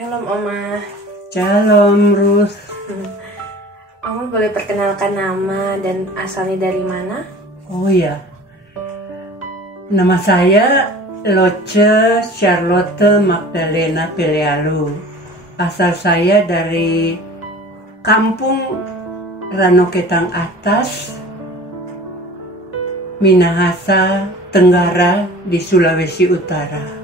Shalom Oma. Shalom Ruth. Oma boleh perkenalkan nama dan asalnya dari mana? Oh ya, nama saya Loce Charlotte Magdalena Pelealu. Asal saya dari Kampung Ranoketang Atas, Minahasa Tenggara di Sulawesi Utara.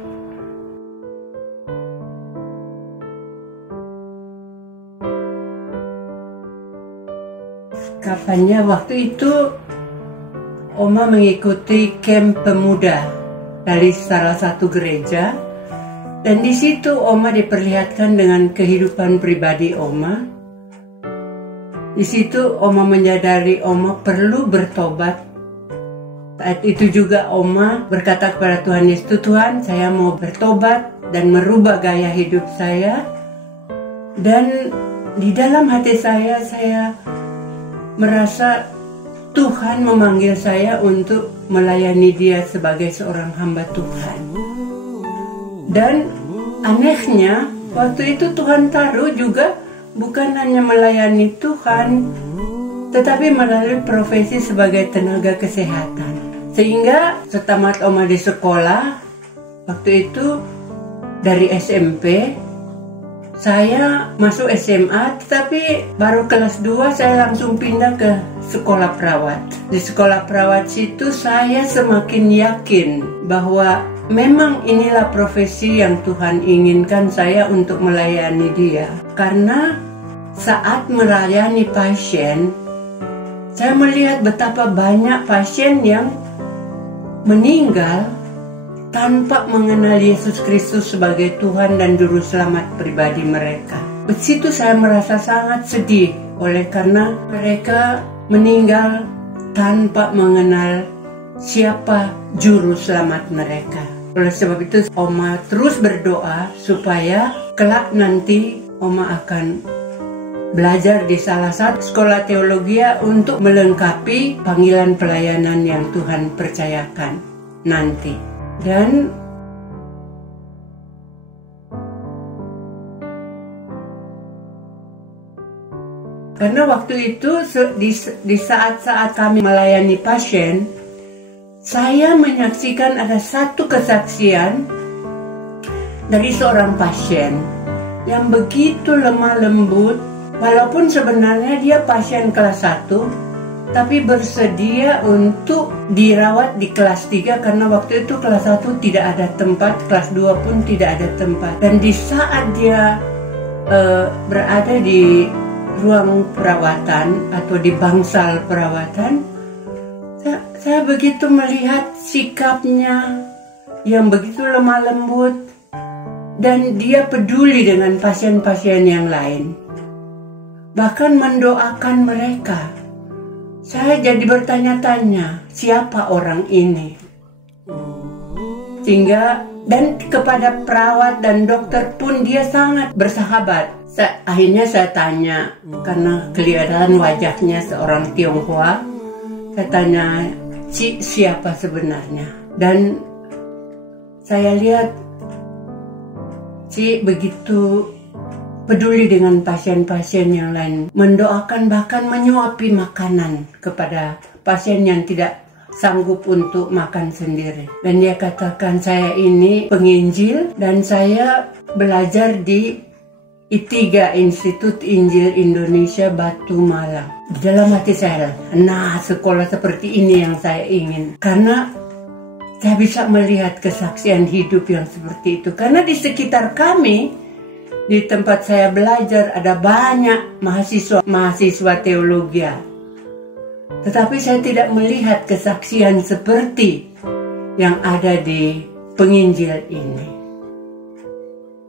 Kapannya waktu itu Oma mengikuti camp pemuda dari salah satu gereja, dan di situ Oma diperlihatkan dengan kehidupan pribadi Oma. Di situ Oma menyadari Oma perlu bertobat. Saat itu juga Oma berkata kepada Tuhan Yesus, "Tuhan, saya mau bertobat dan merubah gaya hidup saya." Dan di dalam hati saya merasa Tuhan memanggil saya untuk melayani Dia sebagai seorang hamba Tuhan. Dan anehnya, waktu itu Tuhan taruh juga bukan hanya melayani Tuhan, tetapi melalui profesi sebagai tenaga kesehatan. Sehingga setamat Oma di sekolah, waktu itu dari SMP, saya masuk SMA, tetapi baru kelas 2 saya langsung pindah ke sekolah perawat. Di sekolah perawat situ saya semakin yakin bahwa memang inilah profesi yang Tuhan inginkan saya untuk melayani Dia. Karena saat melayani pasien, saya melihat betapa banyak pasien yang meninggal tanpa mengenal Yesus Kristus sebagai Tuhan dan Juru Selamat pribadi mereka. Di situ saya merasa sangat sedih oleh karena mereka meninggal tanpa mengenal siapa Juru Selamat mereka. Oleh sebab itu Oma terus berdoa supaya kelak nanti Oma akan belajar di salah satu sekolah teologi untuk melengkapi panggilan pelayanan yang Tuhan percayakan nanti. Dan karena waktu itu di saat-saat kami melayani pasien, saya menyaksikan ada satu kesaksian dari seorang pasien yang begitu lemah lembut, walaupun sebenarnya dia pasien kelas 1, tapi bersedia untuk dirawat di kelas 3 karena waktu itu kelas 1 tidak ada tempat, kelas 2 pun tidak ada tempat. Dan di saat dia berada di ruang perawatan atau di bangsal perawatan, saya begitu melihat sikapnya yang begitu lemah lembut dan dia peduli dengan pasien-pasien yang lain, bahkan mendoakan mereka. Saya jadi bertanya-tanya, siapa orang ini? Sehingga, dan kepada perawat dan dokter pun dia sangat bersahabat. Akhirnya saya tanya, karena kelihatan wajahnya seorang Tionghoa, saya tanya, "Ci, siapa sebenarnya?" Dan saya lihat Ci begitu peduli dengan pasien-pasien yang lain, mendoakan bahkan menyuapi makanan kepada pasien yang tidak sanggup untuk makan sendiri. Dan dia katakan, "Saya ini penginjil dan saya belajar di I3 Institut Injil Indonesia Batu Malang." Di dalam hati saya, nah sekolah seperti ini yang saya ingin. Karena saya bisa melihat kesaksian hidup yang seperti itu. Karena di sekitar kami, di tempat saya belajar ada banyak mahasiswa teologi. Tetapi saya tidak melihat kesaksian seperti yang ada di penginjil ini.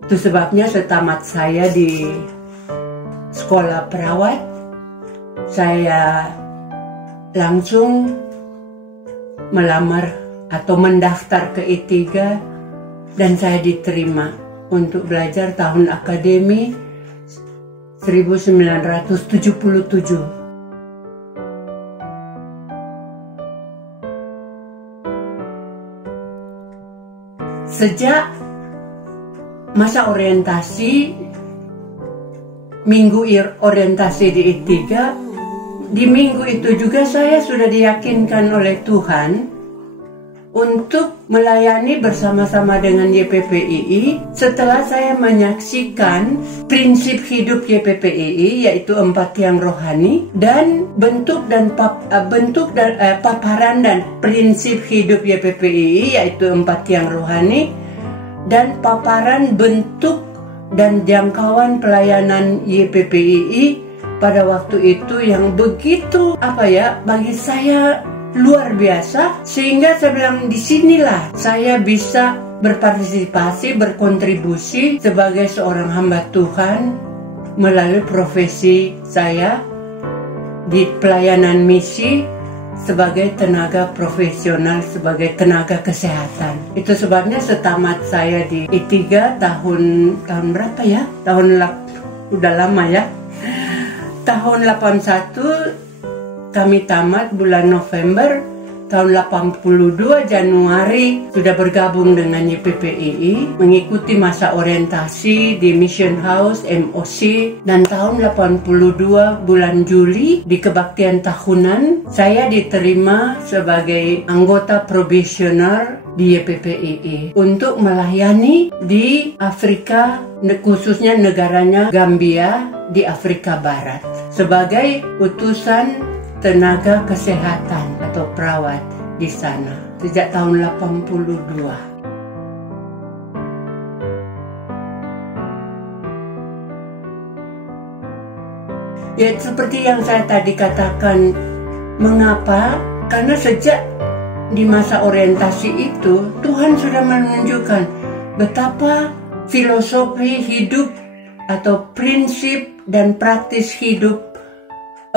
Itu sebabnya setamat saya di sekolah perawat, saya langsung melamar atau mendaftar ke I3 dan saya diterima untuk belajar tahun akademi 1977. Sejak masa orientasi, minggu orientasi di I3. Di minggu itu juga saya sudah diyakinkan oleh Tuhan untuk melayani bersama-sama dengan YPPII setelah saya menyaksikan prinsip hidup YPPII, yaitu 4 tiang rohani, dan bentuk dan paparan dan prinsip hidup YPPII, yaitu 4 tiang rohani, dan paparan bentuk dan jangkauan pelayanan YPPII pada waktu itu yang begitu bagi saya luar biasa, sehingga saya bilang disinilah saya bisa berpartisipasi, berkontribusi sebagai seorang hamba Tuhan melalui profesi saya di pelayanan misi sebagai tenaga profesional, sebagai tenaga kesehatan. Itu sebabnya setamat saya di I3 tahun berapa ya? Udah lama ya. Tahun 81 kami tamat bulan November. Tahun 82 Januari sudah bergabung dengan YPPII, mengikuti masa orientasi di Mission House MOC, dan tahun 82 bulan Juli di kebaktian tahunan saya diterima sebagai anggota probationer di YPPII untuk melayani di Afrika, khususnya negaranya Gambia di Afrika Barat, sebagai utusan tenaga kesehatan atau perawat di sana sejak tahun 82. Ya, seperti yang saya tadi katakan, mengapa? Karena sejak di masa orientasi itu Tuhan sudah menunjukkan betapa filosofi hidup atau prinsip dan praktis hidup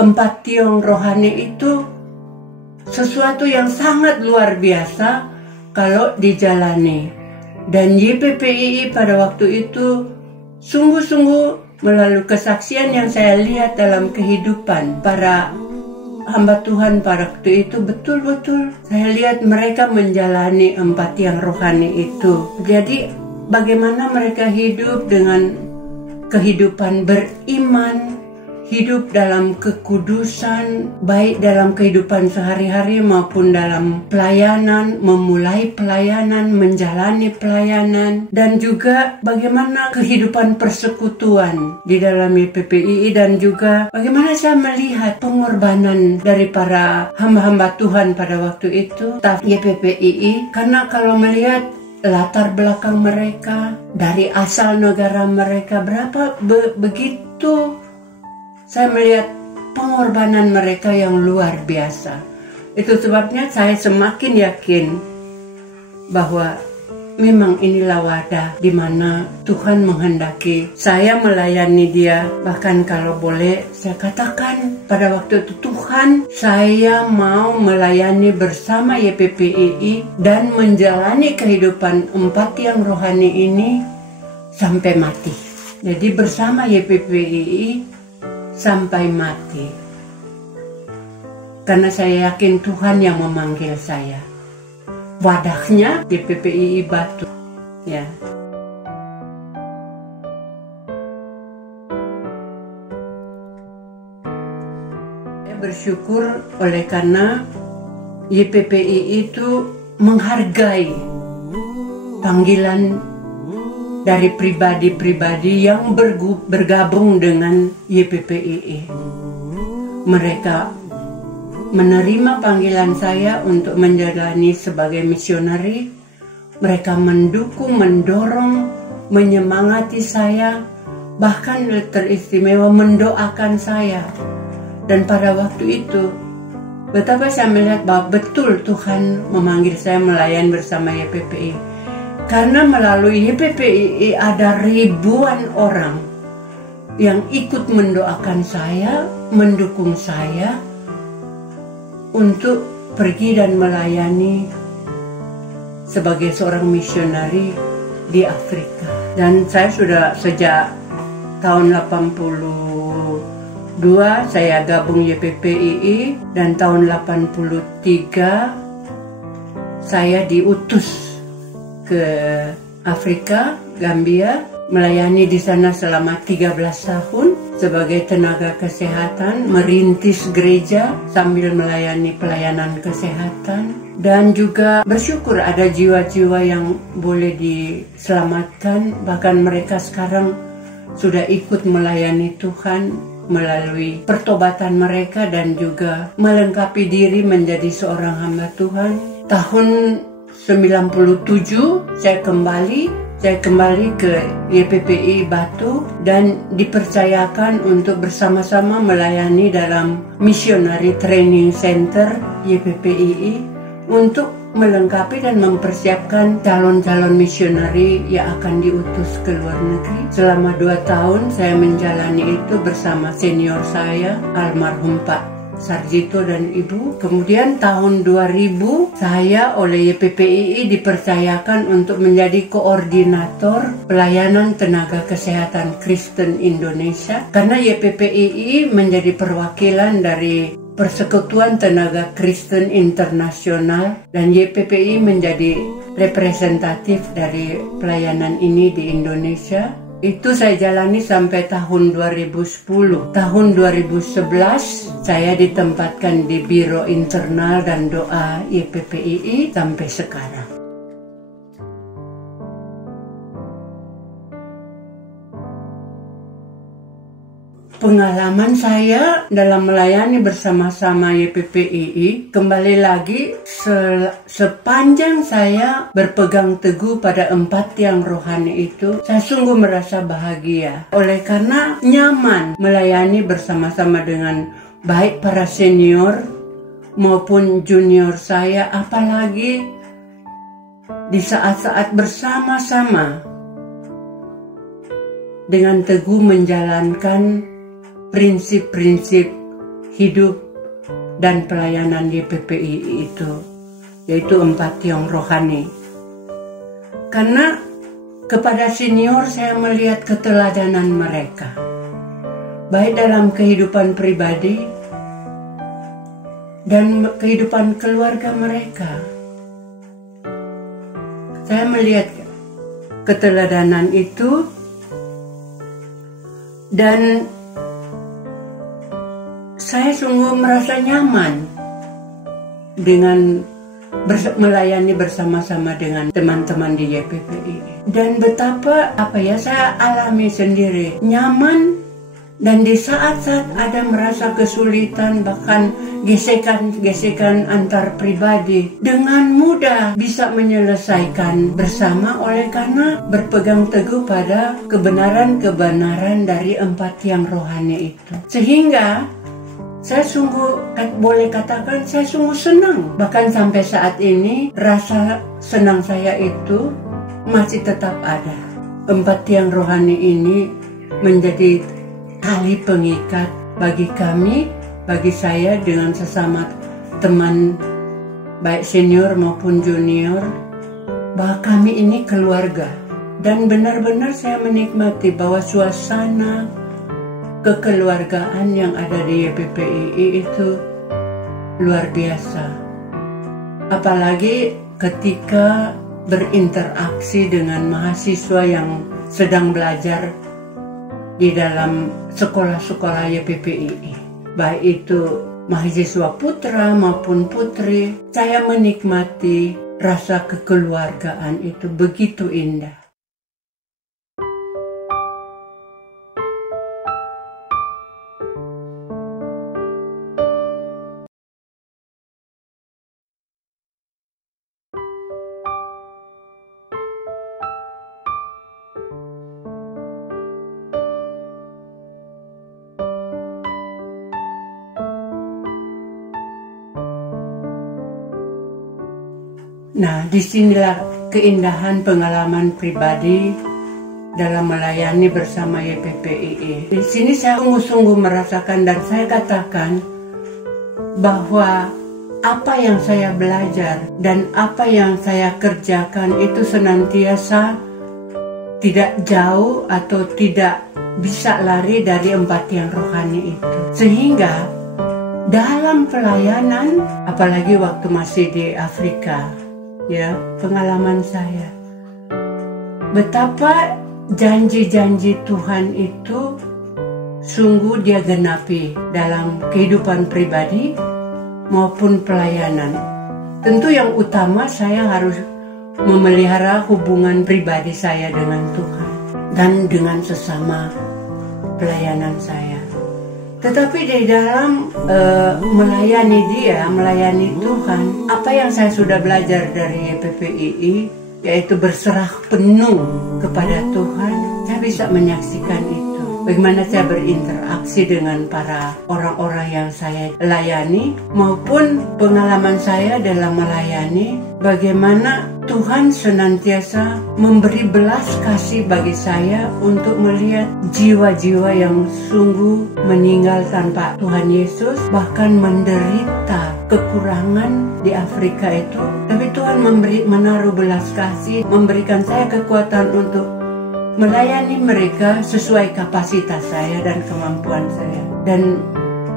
4 tiang rohani itu sesuatu yang sangat luar biasa kalau dijalani. Dan YPPII pada waktu itu sungguh-sungguh melalui kesaksian yang saya lihat dalam kehidupan para hamba Tuhan pada waktu itu, betul-betul saya lihat mereka menjalani 4 tiang rohani itu. Jadi bagaimana mereka hidup dengan kehidupan beriman, hidup dalam kekudusan, baik dalam kehidupan sehari-hari maupun dalam pelayanan, memulai pelayanan, menjalani pelayanan, dan juga bagaimana kehidupan persekutuan di dalam YPPII, dan juga bagaimana saya melihat pengorbanan dari para hamba-hamba Tuhan pada waktu itu, staf YPPII, karena kalau melihat latar belakang mereka, dari asal negara mereka, begitu saya melihat pengorbanan mereka yang luar biasa. Itu sebabnya saya semakin yakin bahwa memang inilah wadah di mana Tuhan menghendaki saya melayani Dia. Bahkan kalau boleh saya katakan pada waktu itu, Tuhan, saya mau melayani bersama YPPII dan menjalani kehidupan 4 tiang rohani ini sampai mati. Jadi bersama YPPII sampai mati. Karena saya yakin Tuhan yang memanggil saya. Wadahnya YPPII Batu. Ya. Saya bersyukur oleh karena YPPII itu menghargai panggilan dari pribadi-pribadi yang bergabung dengan YPPII. Mereka menerima panggilan saya untuk menjalani sebagai misionari. Mereka mendukung, mendorong, menyemangati saya, bahkan teristimewa mendoakan saya. Dan pada waktu itu, betapa saya melihat bahwa betul Tuhan memanggil saya melayani bersama YPPII. Karena melalui YPPII ada ribuan orang yang ikut mendoakan saya, mendukung saya untuk pergi dan melayani sebagai seorang misionari di Afrika. Dan saya sudah sejak tahun 82 saya gabung YPPII, dan tahun 83 saya diutus ke Afrika Gambia, melayani di sana selama 13 tahun sebagai tenaga kesehatan, merintis gereja sambil melayani pelayanan kesehatan, dan juga bersyukur ada jiwa-jiwa yang boleh diselamatkan, bahkan mereka sekarang sudah ikut melayani Tuhan melalui pertobatan mereka dan juga melengkapi diri menjadi seorang hamba Tuhan. Tahun 97 saya kembali ke YPPI Batu dan dipercayakan untuk bersama-sama melayani dalam Missionary Training Center YPPI untuk melengkapi dan mempersiapkan calon-calon misionari yang akan diutus ke luar negeri. Selama 2 tahun saya menjalani itu bersama senior saya, almarhum Pak Sarjito dan Ibu. Kemudian tahun 2000 saya oleh YPPI dipercayakan untuk menjadi koordinator pelayanan tenaga kesehatan Kristen Indonesia, karena YPPI menjadi perwakilan dari Persekutuan Tenaga Kristen Internasional dan YPPI menjadi representatif dari pelayanan ini di Indonesia. Itu saya jalani sampai tahun 2010. Tahun 2011 saya ditempatkan di Biro Internal dan Doa YPPI sampai sekarang. Pengalaman saya dalam melayani bersama-sama YPPI, kembali lagi sepanjang saya berpegang teguh pada 4 tiang rohani itu, saya sungguh merasa bahagia. Oleh karena nyaman melayani bersama-sama dengan baik para senior maupun junior saya, apalagi di saat-saat bersama-sama dengan teguh menjalankan prinsip-prinsip hidup dan pelayanan YPPI itu, yaitu 4 tiang rohani. Karena kepada senior saya melihat keteladanan mereka, baik dalam kehidupan pribadi dan kehidupan keluarga mereka. Saya melihat keteladanan itu dan saya sungguh merasa nyaman dengan melayani bersama-sama dengan teman-teman di YPPI. Dan betapa saya alami sendiri nyaman, dan di saat-saat ada merasa kesulitan, bahkan gesekan-gesekan antar pribadi, dengan mudah bisa menyelesaikan bersama oleh karena berpegang teguh pada kebenaran-kebenaran dari 4 tiang rohani itu. Sehingga saya sungguh boleh katakan saya sungguh senang. Bahkan sampai saat ini rasa senang saya itu masih tetap ada. 4 tiang rohani ini menjadi tali pengikat bagi kami, bagi saya dengan sesama teman baik senior maupun junior, bahwa kami ini keluarga. Dan benar-benar saya menikmati bahwa suasana kekeluargaan yang ada di YPPI itu luar biasa. Apalagi ketika berinteraksi dengan mahasiswa yang sedang belajar di dalam sekolah-sekolah YPPI, baik itu mahasiswa putra maupun putri. Saya menikmati rasa kekeluargaan itu begitu indah. Nah, disinilah keindahan pengalaman pribadi dalam melayani bersama YPPI. Di sini saya sungguh-sungguh merasakan dan saya katakan bahwa apa yang saya belajar dan apa yang saya kerjakan itu senantiasa tidak jauh atau tidak bisa lari dari 4 tiang rohani itu. Sehingga dalam pelayanan, apalagi waktu masih di Afrika, ya, pengalaman saya betapa janji-janji Tuhan itu sungguh Dia genapi dalam kehidupan pribadi maupun pelayanan. Tentu yang utama saya harus memelihara hubungan pribadi saya dengan Tuhan dan dengan sesama pelayanan saya. Tetapi di dalam melayani Dia, melayani Tuhan, apa yang saya sudah belajar dari PPII, yaitu berserah penuh kepada Tuhan, saya bisa menyaksikan itu. Bagaimana saya berinteraksi dengan para orang-orang yang saya layani, maupun pengalaman saya dalam melayani, bagaimana Tuhan senantiasa memberi belas kasih bagi saya untuk melihat jiwa-jiwa yang sungguh meninggal tanpa Tuhan Yesus, bahkan menderita kekurangan di Afrika itu. Tapi Tuhan menaruh belas kasih, memberikan saya kekuatan untuk melayani mereka sesuai kapasitas saya dan kemampuan saya. Dan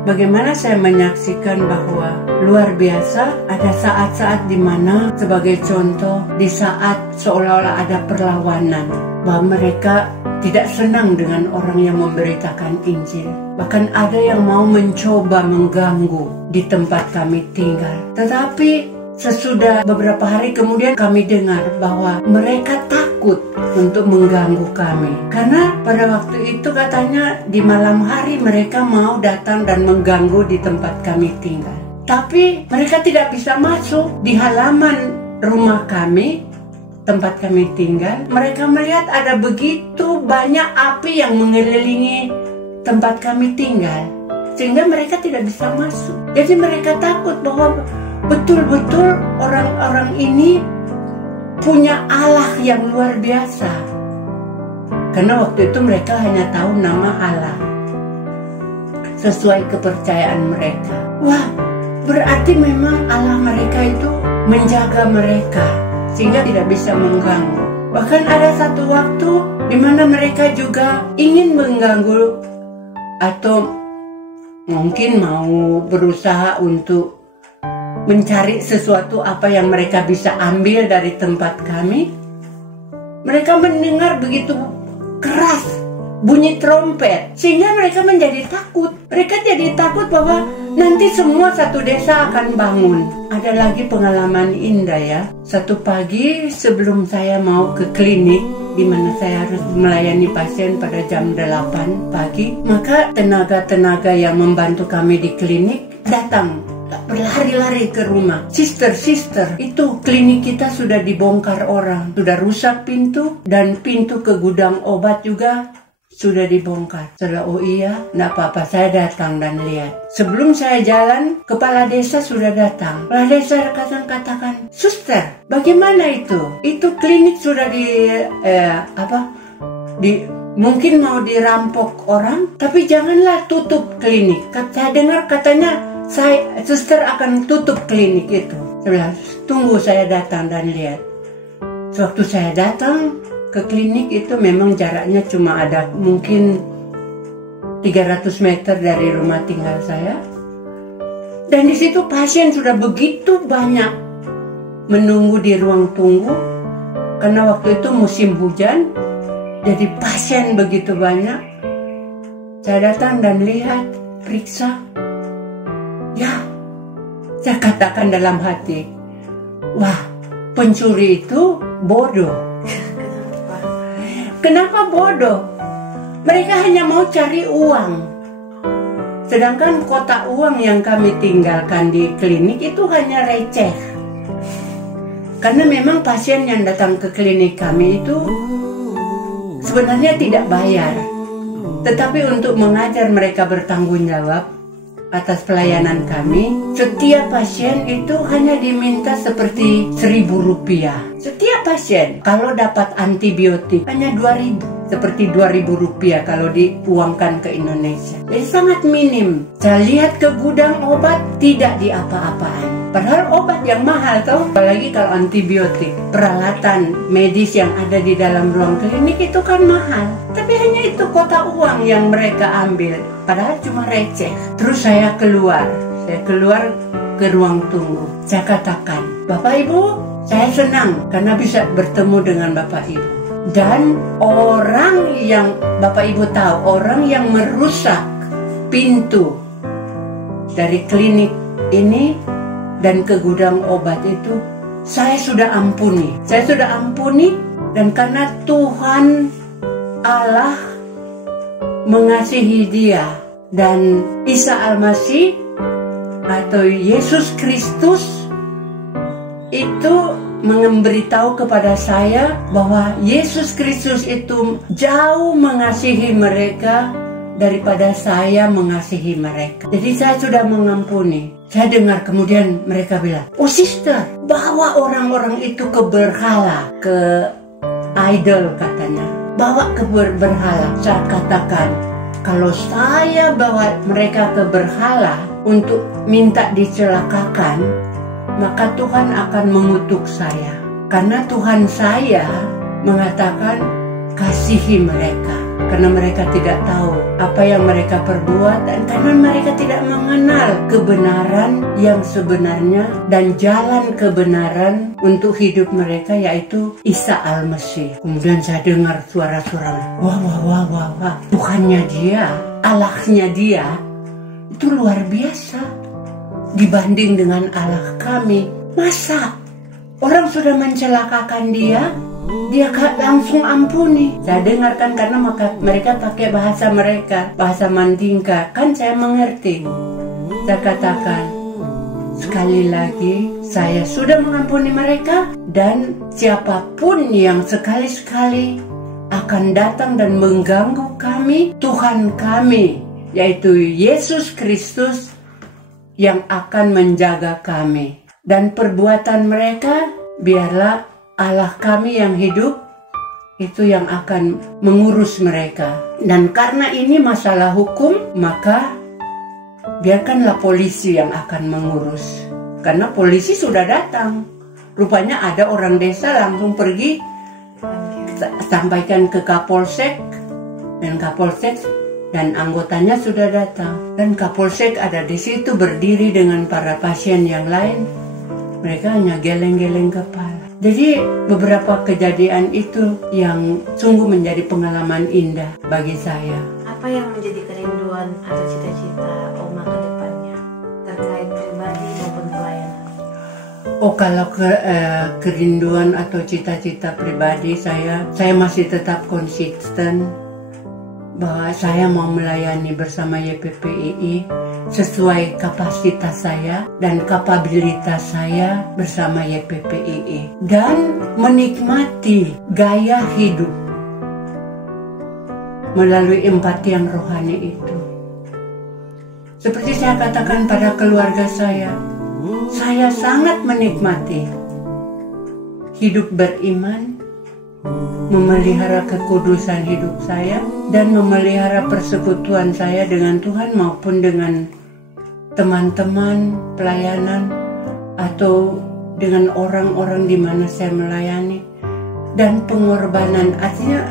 bagaimana saya menyaksikan bahwa luar biasa ada saat-saat di mana, sebagai contoh, di saat seolah-olah ada perlawanan, bahwa mereka tidak senang dengan orang yang memberitakan Injil. Bahkan ada yang mau mencoba mengganggu di tempat kami tinggal. Tetapi sesudah beberapa hari kemudian kami dengar bahwa mereka takut untuk mengganggu kami. Karena pada waktu itu katanya di malam hari mereka mau datang dan mengganggu di tempat kami tinggal. Tapi mereka tidak bisa masuk di halaman rumah kami, tempat kami tinggal. Mereka melihat ada begitu banyak api yang mengelilingi tempat kami tinggal, sehingga mereka tidak bisa masuk. Jadi mereka takut bahwa betul-betul orang-orang ini punya Allah yang luar biasa. Karena waktu itu mereka hanya tahu nama Allah sesuai kepercayaan mereka. Wah, berarti memang Allah mereka itu menjaga mereka sehingga tidak bisa mengganggu. Bahkan ada satu waktu di mana mereka juga ingin mengganggu atau mungkin mau berusaha untuk mencari sesuatu apa yang mereka bisa ambil dari tempat kami. Mereka mendengar begitu keras bunyi trompet, sehingga mereka menjadi takut. Mereka jadi takut bahwa nanti semua satu desa akan bangun. Ada lagi pengalaman indah ya. Satu pagi sebelum saya mau ke klinik, di mana saya harus melayani pasien pada jam 8 pagi, maka tenaga-tenaga yang membantu kami di klinik datang berlari-lari ke rumah. Sister, itu klinik kita sudah dibongkar orang, sudah rusak pintu, dan pintu ke gudang obat juga sudah dibongkar. Setelah, oh iya, enggak apa-apa, saya datang dan lihat. Sebelum saya jalan, kepala desa sudah datang. Kepala desa katakan, suster, bagaimana itu? Itu klinik sudah mungkin mau dirampok orang, tapi janganlah tutup klinik. Saya dengar katanya suster akan tutup klinik itu. Saya bilang, tunggu saya datang dan lihat. Sewaktu saya datang ke klinik itu memang jaraknya cuma ada mungkin 300 meter dari rumah tinggal saya. Dan di situ pasien sudah begitu banyak menunggu di ruang tunggu. Karena waktu itu musim hujan, jadi pasien begitu banyak. Saya datang dan lihat, periksa. Ya, saya katakan dalam hati, wah, pencuri itu bodoh. Kenapa bodoh? Mereka hanya mau cari uang. Sedangkan kotak uang yang kami tinggalkan di klinik itu hanya receh. Karena memang pasien yang datang ke klinik kami itu sebenarnya tidak bayar. Tetapi untuk mengajar mereka bertanggung jawab atas pelayanan kami, setiap pasien itu hanya diminta seperti 1.000 rupiah. Setiap pasien, kalau dapat antibiotik hanya 2.000, seperti 2.000 rupiah kalau diuangkan ke Indonesia. Jadi sangat minim. Saya lihat ke gudang obat, tidak diapa-apaan. Padahal obat yang mahal toh, apalagi kalau antibiotik. Peralatan medis yang ada di dalam ruang klinik itu kan mahal. Tapi hanya itu kotak uang yang mereka ambil. Padahal cuma receh. Terus saya keluar ke ruang tunggu. Saya katakan, Bapak Ibu, saya senang karena bisa bertemu dengan Bapak Ibu. Dan orang yang, Bapak Ibu tahu, orang yang merusak pintu dari klinik ini dan ke gudang obat itu, saya sudah ampuni. Saya sudah ampuni, dan karena Tuhan Allah mengasihi dia, dan Isa Al-Masih atau Yesus Kristus itu memberitahu kepada saya bahwa Yesus Kristus itu jauh mengasihi mereka daripada saya mengasihi mereka. Jadi saya sudah mengampuni. Saya dengar kemudian mereka bilang, "Oh sister, bawa orang-orang itu ke berhala, ke idol," katanya. "Bawa ke berhala." Saya katakan, kalau saya bawa mereka ke berhala untuk minta dicelakakan, maka Tuhan akan mengutuk saya. Karena Tuhan saya mengatakan, kasihi mereka, karena mereka tidak tahu apa yang mereka perbuat, dan karena mereka tidak mengenal kebenaran yang sebenarnya dan jalan kebenaran untuk hidup mereka, yaitu Isa Al-Masih. Kemudian saya dengar suara-suara, wah, Tuhannya dia, Allahnya dia itu luar biasa dibanding dengan Allah kami. Masa orang sudah mencelakakan dia langsung ampuni. Saya dengarkan karena mereka pakai bahasa mereka, bahasa Mandinka, kan saya mengerti. Saya katakan, sekali lagi saya sudah mengampuni mereka, dan siapapun yang sekali-sekali akan datang dan mengganggu kami, Tuhan kami, yaitu Yesus Kristus, yang akan menjaga kami. Dan perbuatan mereka, biarlah Allah kami yang hidup itu yang akan mengurus mereka. Dan karena ini masalah hukum, maka biarkanlah polisi yang akan mengurus. Karena polisi sudah datang. Rupanya ada orang desa langsung pergi sampaikan ke Kapolsek, dan Kapolsek dan anggotanya sudah datang, dan Kapolsek ada di situ berdiri dengan para pasien yang lain. Mereka hanya geleng-geleng kepala. Jadi beberapa kejadian itu yang sungguh menjadi pengalaman indah bagi saya. Apa yang menjadi kerinduan atau cita-cita Oma ke depannya terkait pribadi maupun pelayanan? Oh, kalau kerinduan atau cita-cita pribadi saya masih tetap konsisten bahwa saya mau melayani bersama YPPII sesuai kapasitas saya dan kapabilitas saya bersama YPPII, dan menikmati gaya hidup melalui 4 yang rohani itu. Seperti saya katakan pada keluarga saya sangat menikmati hidup beriman, memelihara kekudusan hidup saya, dan memelihara persekutuan saya dengan Tuhan maupun dengan teman-teman pelayanan atau dengan orang-orang di mana saya melayani. Dan pengorbanan, artinya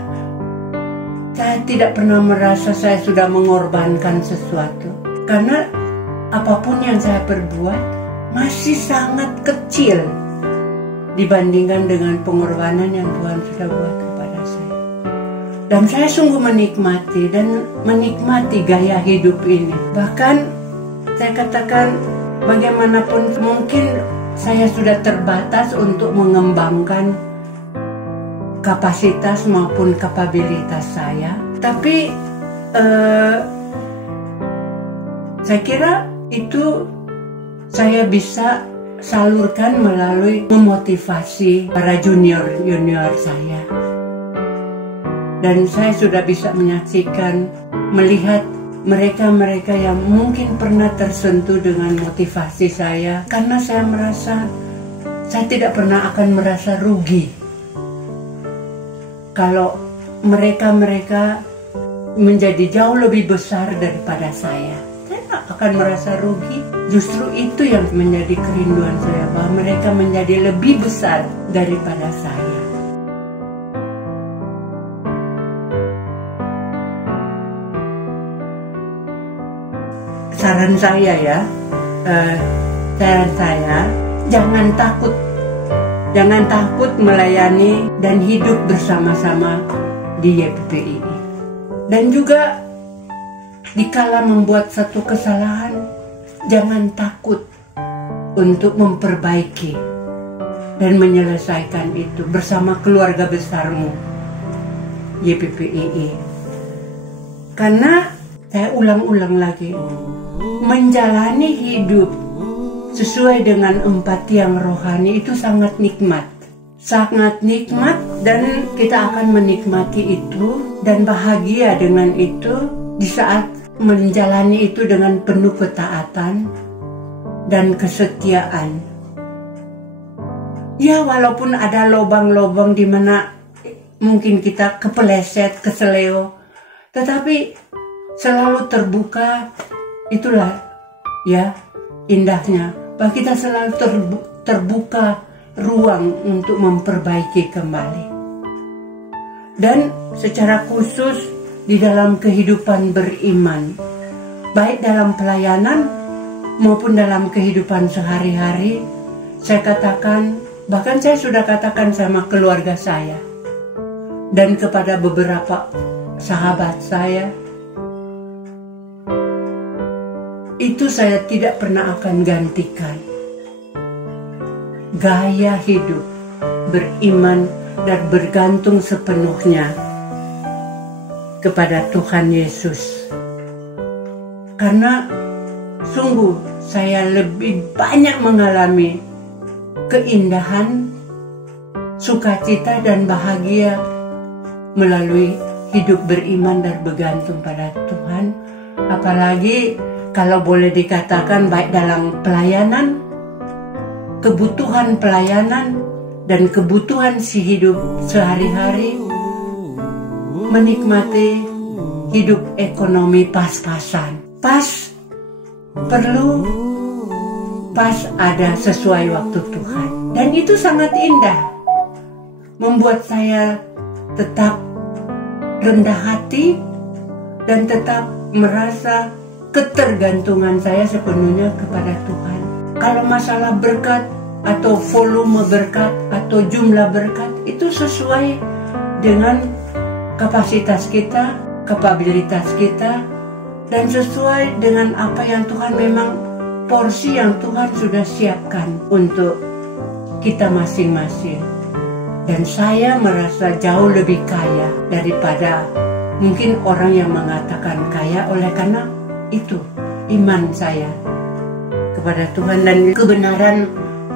saya tidak pernah merasa saya sudah mengorbankan sesuatu, karena apapun yang saya perbuat masih sangat kecil dibandingkan dengan pengorbanan yang Tuhan sudah buat kepada saya. Dan saya sungguh menikmati gaya hidup ini. Bahkan saya katakan, bagaimanapun mungkin saya sudah terbatas untuk mengembangkan kapasitas maupun kapabilitas saya, tapi saya kira itu saya bisa salurkan melalui memotivasi para junior saya. Dan saya sudah bisa menyaksikan, melihat mereka-mereka yang mungkin pernah tersentuh dengan motivasi saya, karena saya merasa saya tidak pernah akan merasa rugi kalau mereka menjadi jauh lebih besar daripada saya. Saya tidak akan merasa rugi. Justru itu yang menjadi kerinduan saya, bahwa mereka menjadi lebih besar daripada saya. Saran saya jangan takut Jangan takut melayani dan hidup bersama-sama di YPPI. Dan juga dikala membuat satu kesalahan, jangan takut untuk memperbaiki dan menyelesaikan itu bersama keluarga besarmu YPPI. Karena saya ulang-ulang lagi, menjalani hidup sesuai dengan 4 tiang rohani itu sangat nikmat. Sangat nikmat, dan kita akan menikmati itu dan bahagia dengan itu di saat menjalani itu dengan penuh ketaatan dan kesetiaan. Ya, walaupun ada lubang-lubang di mana mungkin kita kepeleset, keseleo, tetapi selalu terbuka. Itulah ya indahnya, bahwa kita selalu terbuka ruang untuk memperbaiki kembali. Dan secara khusus di dalam kehidupan beriman, baik dalam pelayanan maupun dalam kehidupan sehari-hari, saya katakan, bahkan saya sudah katakan sama keluarga saya dan kepada beberapa sahabat saya, itu saya tidak pernah akan gantikan. Gaya hidup beriman dan bergantung sepenuhnya kepada Tuhan Yesus. Karena sungguh saya lebih banyak mengalami keindahan, sukacita dan bahagia melalui hidup beriman dan bergantung pada Tuhan. Apalagi kalau boleh dikatakan baik dalam pelayanan, kebutuhan pelayanan dan kebutuhan si hidup sehari-hari, menikmati hidup ekonomi pas-pasan. Pas perlu, pas ada sesuai waktu Tuhan. Dan itu sangat indah, membuat saya tetap rendah hati dan tetap merasa ketergantungan saya sepenuhnya kepada Tuhan. Kalau masalah berkat atau volume berkat atau jumlah berkat itu sesuai dengan kapasitas kita, kapabilitas kita, dan sesuai dengan apa yang Tuhan memang porsi yang Tuhan sudah siapkan untuk kita masing-masing. Dan saya merasa jauh lebih kaya daripada mungkin orang yang mengatakan kaya, oleh karena itu iman saya kepada Tuhan dan kebenaran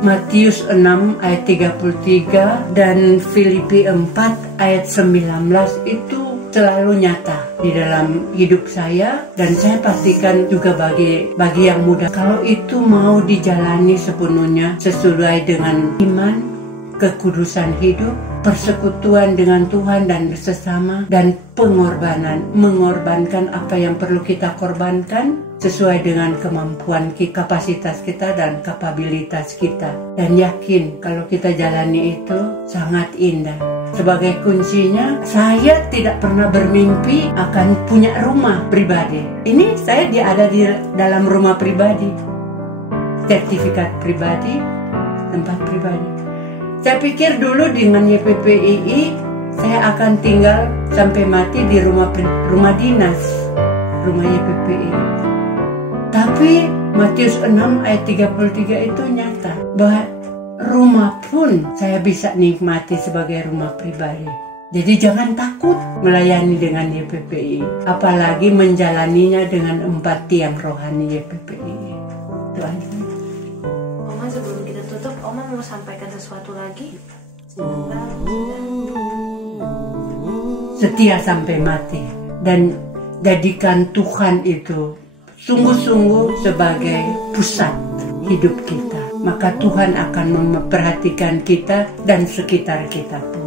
Matius 6 ayat 33 dan Filipi 4 ayat 19 itu selalu nyata di dalam hidup saya, dan saya pastikan juga bagi yang muda, kalau itu mau dijalani sepenuhnya sesuai dengan iman, kekudusan hidup, persekutuan dengan Tuhan dan sesama, dan pengorbanan, mengorbankan apa yang perlu kita korbankan sesuai dengan kemampuan, kapasitas kita dan kapabilitas kita. Dan yakin kalau kita jalani itu sangat indah. Sebagai kuncinya, saya tidak pernah bermimpi akan punya rumah pribadi. Ini saya ada di dalam rumah pribadi, sertifikat pribadi, tempat pribadi. Saya pikir dulu dengan YPPI saya akan tinggal sampai mati di rumah dinas, rumah YPPI. Tapi Matius 6 ayat 33 itu nyata bahwa rumah pun saya bisa nikmati sebagai rumah pribadi. Jadi jangan takut melayani dengan YPPI, apalagi menjalaninya dengan 4 tiang rohani YPPI. Itu aja. Oma, sebelum kita tutup, Oma mau sampaikan sesuatu lagi? Setia sampai mati dan jadikan Tuhan itu sungguh-sungguh sebagai pusat hidup kita. Maka Tuhan akan memperhatikan kita dan sekitar kita pun.